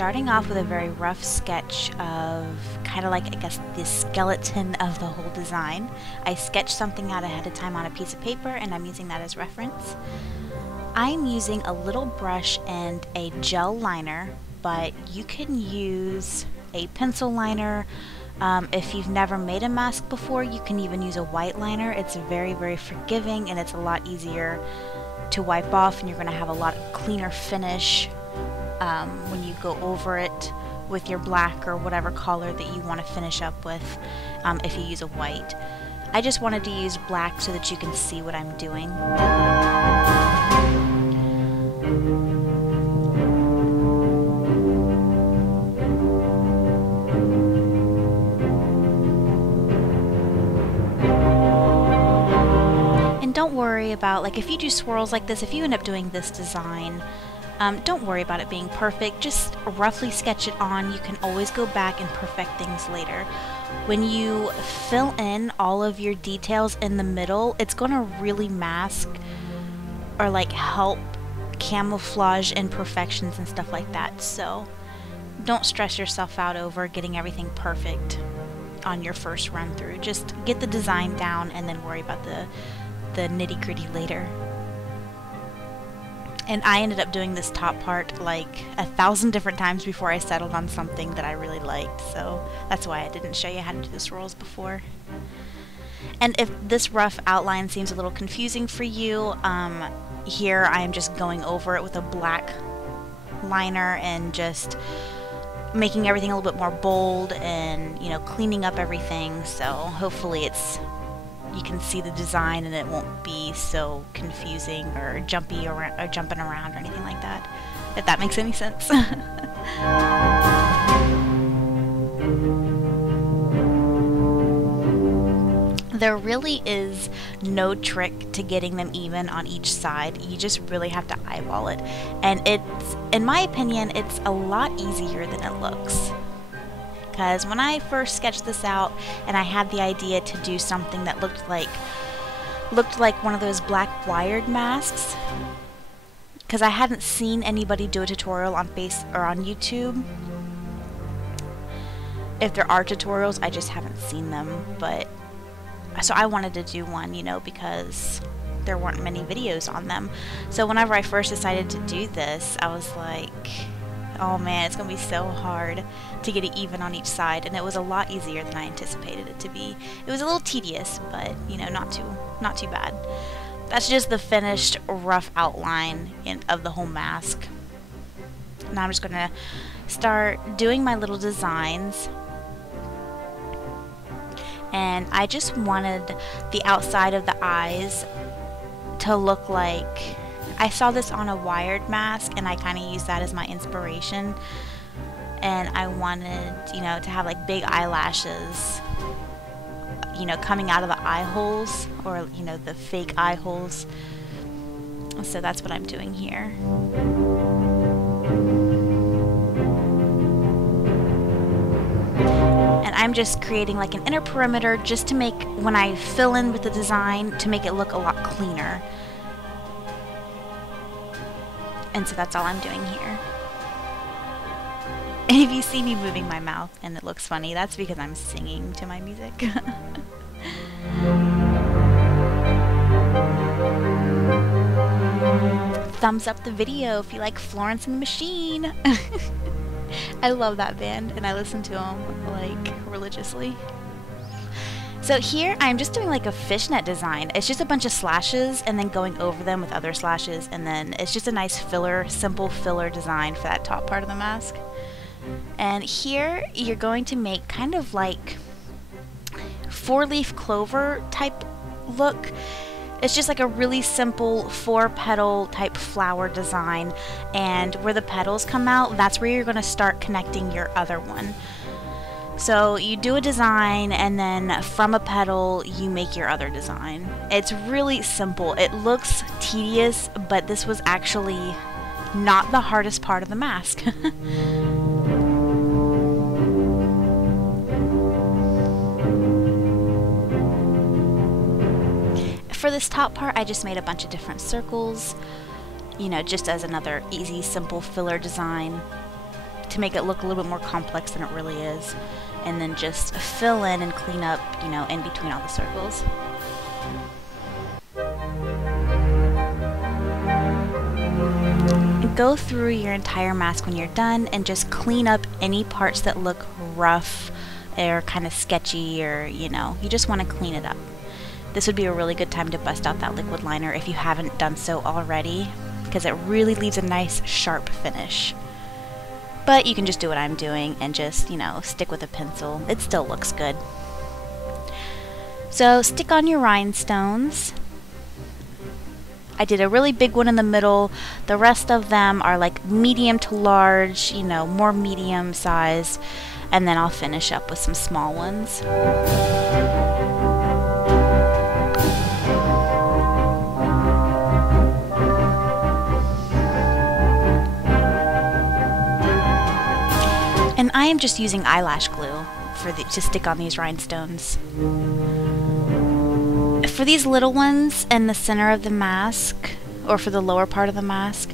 starting off with a very rough sketch of kind of like, I guess, the skeleton of the whole design. I sketched something out ahead of time on a piece of paper and I'm using that as reference. I'm using a little brush and a gel liner, but you can use a pencil liner. If you've never made a mask before, you can even use a white liner. It's very, very forgiving and it's a lot easier to wipe off, and you're going to have a lot cleaner finish when you go over it with your black or whatever color that you want to finish up with if you use a white. I just wanted to use black so that you can see what I'm doing. Don't worry about, like, if you do swirls like this, if you end up doing this design, don't worry about it being perfect. Just roughly sketch it on. You can always go back and perfect things later. When you fill in all of your details in the middle, it's going to really mask or like help camouflage imperfections and stuff like that. So don't stress yourself out over getting everything perfect on your first run through. Just get the design down and then worry about the nitty-gritty later. And I ended up doing this top part like 1,000 different times before I settled on something that I really liked, so that's why I didn't show you how to do the swirls before. And if this rough outline seems a little confusing for you, here I am just going over it with a black liner and just making everything a little bit more bold and, you know, cleaning up everything, so hopefully you can see the design and it won't be so confusing or jumpy or jumping around or anything like that, if that makes any sense. There really is no trick to getting them even on each side. You just really have to eyeball it. And it's, in my opinion, it's a lot easier than it looks. Because when I first sketched this out and I had the idea to do something that looked like one of those black wired masks, because I hadn't seen anybody do a tutorial on YouTube. If there are tutorials, I just haven't seen them, but so I wanted to do one, you know, because there weren't many videos on them. So whenever I first decided to do this, I was like, oh man, it's gonna be so hard to get it even on each side, and it was a lot easier than I anticipated it to be. It was a little tedious, but you know, not too bad. That's just the finished rough outline of the whole mask. Now I'm just gonna start doing my little designs, and I just wanted the outside of the eyes to look like, I saw this on a wired mask and I kind of used that as my inspiration, and I wanted, you know, to have like big eyelashes, you know, coming out of the eye holes, or, you know, the fake eye holes. So that's what I'm doing here. And I'm just creating like an inner perimeter just to make, when I fill in with the design, to make it look a lot cleaner. And so that's all I'm doing here. And if you see me moving my mouth and it looks funny, that's because I'm singing to my music. Thumbs up the video if you like Florence and the Machine. I love that band and I listen to them like religiously. So here I'm just doing like a fishnet design. It's just a bunch of slashes and then going over them with other slashes, and then it's just a nice filler, simple filler design for that top part of the mask. And here you're going to make kind of like 4-leaf clover type look. It's just like a really simple 4-petal type flower design, and where the petals come out, that's where you're going to start connecting your other one. So you do a design, and then from a petal you make your other design. It's really simple. It looks tedious, but this was actually not the hardest part of the mask. For this top part, I just made a bunch of different circles, you know, just as another easy, simple filler design. to make it look a little bit more complex than it really is. And then just fill in and clean up, you know, in between all the circles. Go through your entire mask when you're done and just clean up any parts that look rough or kind of sketchy, or, you know, you just want to clean it up. This would be a really good time to bust out that liquid liner if you haven't done so already, because it really leaves a nice sharp finish. But you can just do what I'm doing and just, you know, stick with a pencil. It still looks good. So stick on your rhinestones. I did a really big one in the middle. The rest of them are like medium to large, you know, more medium size. And then I'll finish up with some small ones. And I am just using eyelash glue to stick on these rhinestones. For these little ones in the center of the mask, or for the lower part of the mask,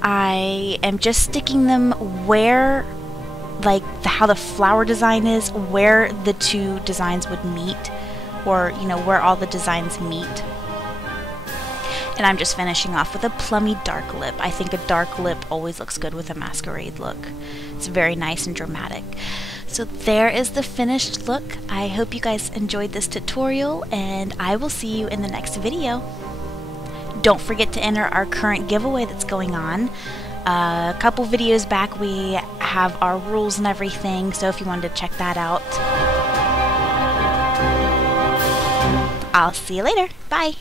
I am just sticking them where, like how the flower design is, where the two designs would meet, or, you know, where all the designs meet. And I'm just finishing off with a plummy dark lip. I think a dark lip always looks good with a masquerade look. It's very nice and dramatic. So there is the finished look. I hope you guys enjoyed this tutorial, and I will see you in the next video. Don't forget to enter our current giveaway that's going on. A couple videos back we have our rules and everything, so if you wanted to check that out. I'll see you later. Bye!